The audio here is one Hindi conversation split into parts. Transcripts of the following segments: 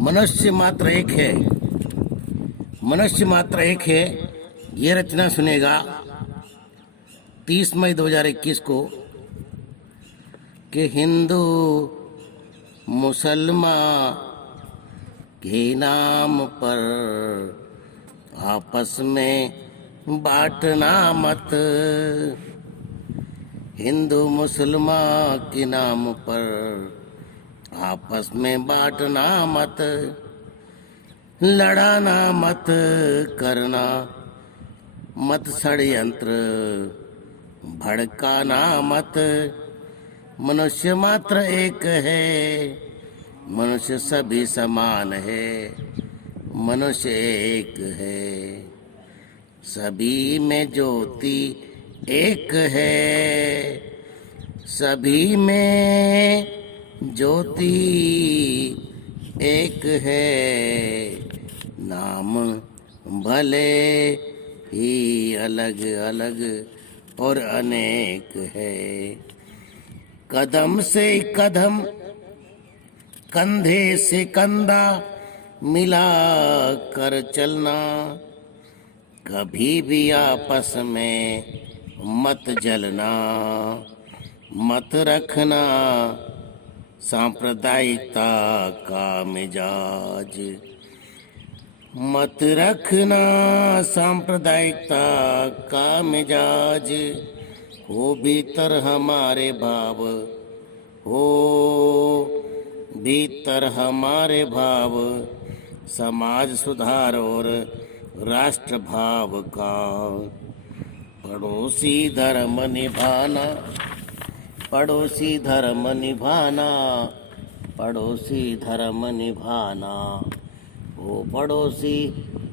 मनुष्य मात्र एक है, मनुष्य मात्र एक है। ये रचना सुनेगा 30 मई 2021 को कि हिंदू मुसलमान के नाम पर आपस में बांटना मत। हिंदू मुसलमान के नाम पर आपस में बांटना मत। लड़ाना मत करना मत षड्यंत्र, भड़काना मत। मनुष्य मात्र एक है, मनुष्य सभी समान है। मनुष्य एक है, सभी में ज्योति एक है। सभी में ज्योति एक है। नाम भले ही अलग अलग और अनेक है। कदम से कदम, कंधे से कंधा मिला कर चलना। कभी भी आपस में मत जलना, मत रखना सांप्रदायिकता का मिजाज। मत रखना सांप्रदायिकता का मिजाज। हो भीतर हमारे भाव, हो भीतर हमारे भाव, समाज सुधार और राष्ट्र भाव का। पड़ोसी धर्म निभाना, पड़ोसी धर्म निभाना, पड़ोसी धर्म निभाना। वो पड़ोसी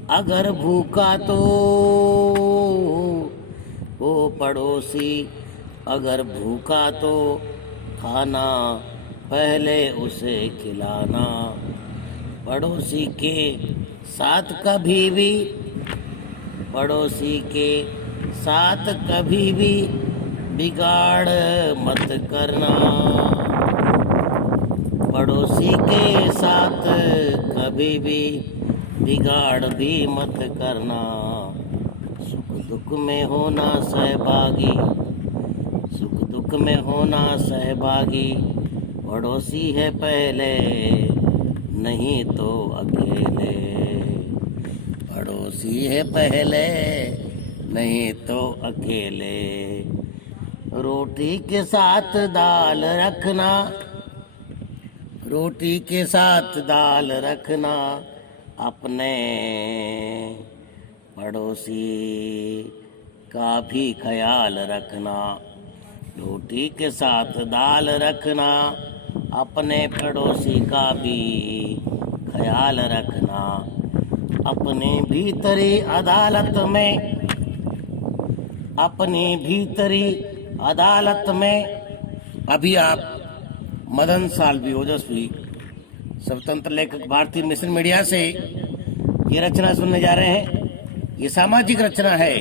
अगर भूखा तो, वो पड़ोसी अगर भूखा तो खाना पहले उसे खिलाना। पड़ोसी के साथ कभी भी, पड़ोसी के साथ कभी भी बिगाड़ मत करना। पड़ोसी के साथ कभी भी बिगाड़ भी मत करना। सुख दुख में होना सहभागी, सुख दुख में होना सहभागी। पड़ोसी है पहले, नहीं तो अकेले। पड़ोसी है पहले, नहीं तो अकेले। रोटी के साथ दाल रखना, रोटी के साथ दाल रखना। अपने पड़ोसी का भी ख्याल रखना। रोटी के साथ दाल रखना, अपने पड़ोसी का भी ख्याल रखना। अपने भीतरी अदालत में, अपनी भीतरी अदालत में। अभी आप मदन साल्वी ओजस्वी, स्वतंत्र लेखक, भारतीय मिशन मीडिया से ये रचना सुनने जा रहे हैं। ये सामाजिक रचना है,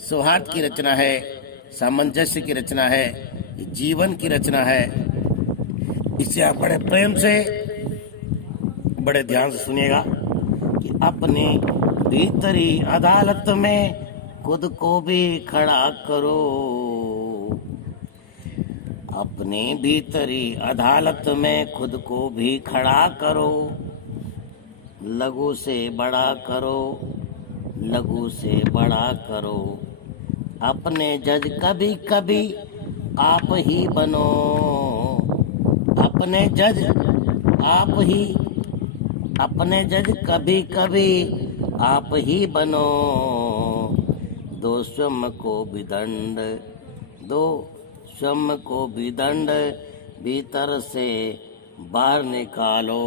सौहार्द की रचना है, सामंजस्य की रचना है, ये जीवन की रचना है। इसे आप बड़े प्रेम से, बड़े ध्यान से सुनिएगा कि अपने भीतरी अदालत में खुद को भी खड़ा करो। अपने भीतरी अदालत में खुद को भी खड़ा करो। लघु से बड़ा करो, लघु से बड़ा करो। अपने जज कभी कभी आप ही बनो। अपने जज आप ही, अपने जज कभी कभी आप ही बनो। दो स्वयं को भी दंड, दो स्वयं को भी दंड। भीतर से बाहर निकालो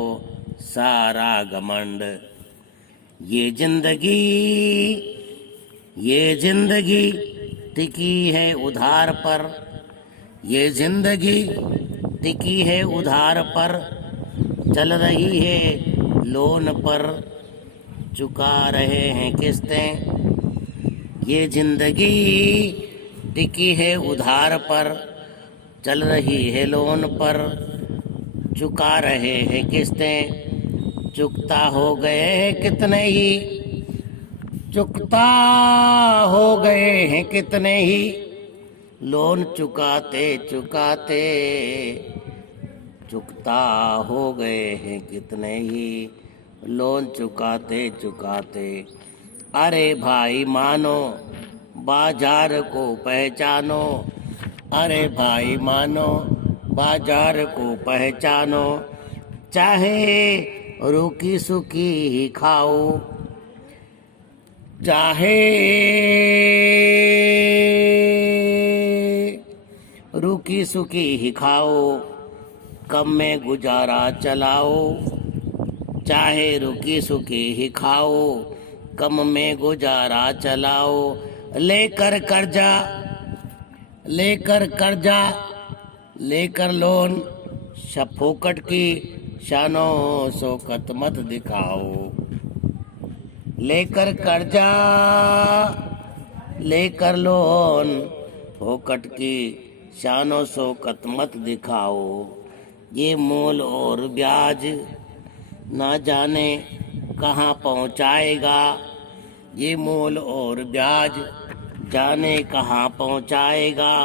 सारा घमंड। ये जिंदगी, ये जिंदगी टिकी है उधार पर। ये जिंदगी टिकी है उधार पर। चल रही है लोन पर, चुका रहे हैं किस्तें। ये जिंदगी टिकी है उधार पर, चल रही है लोन पर, चुका रहे हैं किस्तें। चुकता हो गए हैं कितने ही, चुकता हो गए हैं कितने ही, लोन चुकाते चुकाते, चुकता हो गए हैं कितने ही, लोन चुकाते चुकाते। अरे भाई मानो बाजार को पहचानो, अरे भाई मानो बाजार को पहचानो, चाहे रूखी सूखी ही खाओ, चाहे रूखी सूखी ही खाओ, कम में गुजारा चलाओ, चाहे रूखी सूखी ही खाओ, कम में गुजारा चलाओ। लेकर कर्जा, लेकर कर्जा, लेकर लोन, शफोकट की शानो शौकत मत दिखाओ। लेकर कर्जा, लेकर लोन, फोकट की शानो शौकत मत दिखाओ। ये मोल और ब्याज ना जाने कहाँ पहुँचाएगा, ये मोल और ब्याज जाने कहाँ पहुँचाएगा।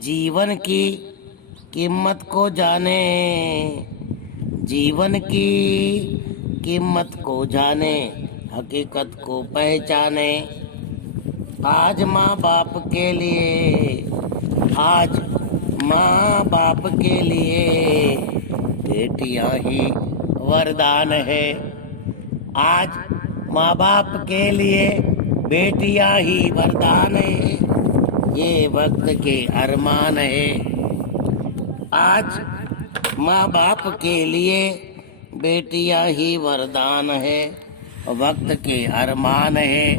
जीवन की कीमत को जाने, जीवन की कीमत को जाने, हकीकत को पहचाने। आज माँ बाप के लिए, आज माँ बाप के लिए बेटियां ही वरदान है। आज माँ बाप के लिए बेटियां ही वरदान है, ये वक्त के अरमान है। आज माँ बाप के लिए बेटियां ही वरदान है, वक्त के अरमान है।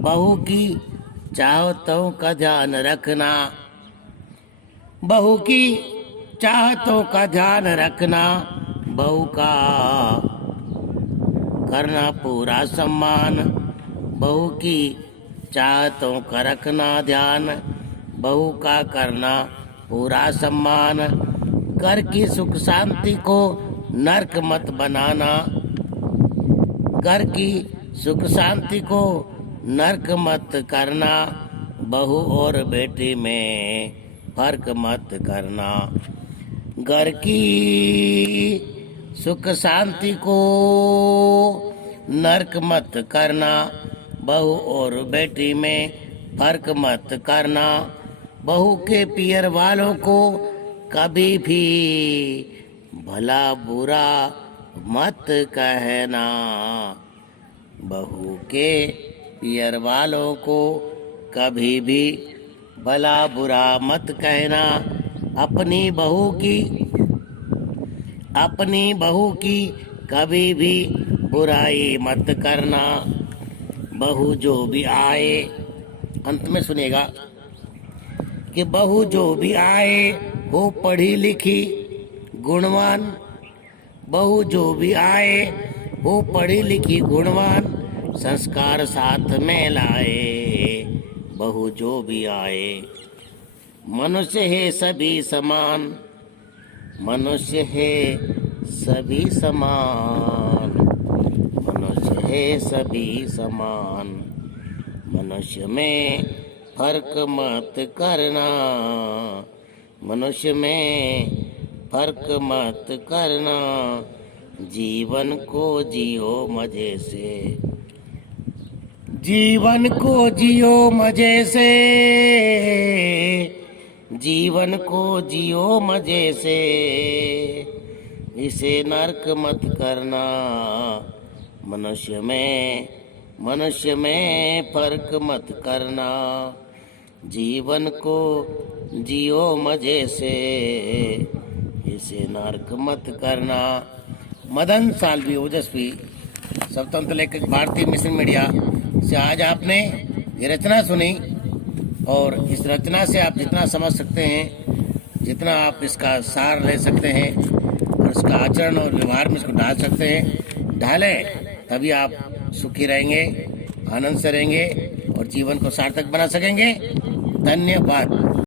बहू की चाहतों का ध्यान रखना, बहू की चाहतों का ध्यान रखना, बहू का करना पूरा सम्मान। बहू की चाहतों का रखना ध्यान, बहू का करना पूरा सम्मान। घर की सुख शांति को नर्क मत बनाना, घर की सुख शांति को नर्क मत करना। बहू और बेटी में फर्क मत करना। घर की सुख शांति को नर्क मत करना, बहू और बेटी में फर्क मत करना। बहू के पियर वालों को कभी भी भला बुरा मत कहना, बहू के पियर वालों को कभी भी भला बुरा मत कहना। अपनी बहू की, अपनी बहू की कभी भी बुराई मत करना। बहू जो भी आए, अंत में सुनेगा कि बहू जो भी आए हो पढ़ी लिखी गुणवान, बहू जो भी आए हो पढ़ी लिखी गुणवान, संस्कार साथ में लाए। बहू जो भी आए, मनुष्य है सभी समान, मनुष्य है सभी समान, मनुष्य है सभी समान। मनुष्य में फर्क मत करना, मनुष्य में फर्क मत करना। जीवन को जियो मजे से, जीवन को जियो मजे से, जीवन को जियो मजे से। इसे नर्क मत करना। मनुष्य में फर्क मत करना। जीवन को जियो मजे से, इसे नर्क मत करना। मदन साल्वी ओजस्वी, स्वतंत्र लेखक, भारतीय मिशन मीडिया से आज आपने ये रचना सुनी, और इस रचना से आप जितना समझ सकते हैं, जितना आप इसका सार ले सकते हैं और इसका आचरण और व्यवहार में इसको डाल सकते हैं, ढालें, तभी आप सुखी रहेंगे, आनंद से रहेंगे और जीवन को सार्थक बना सकेंगे। धन्यवाद।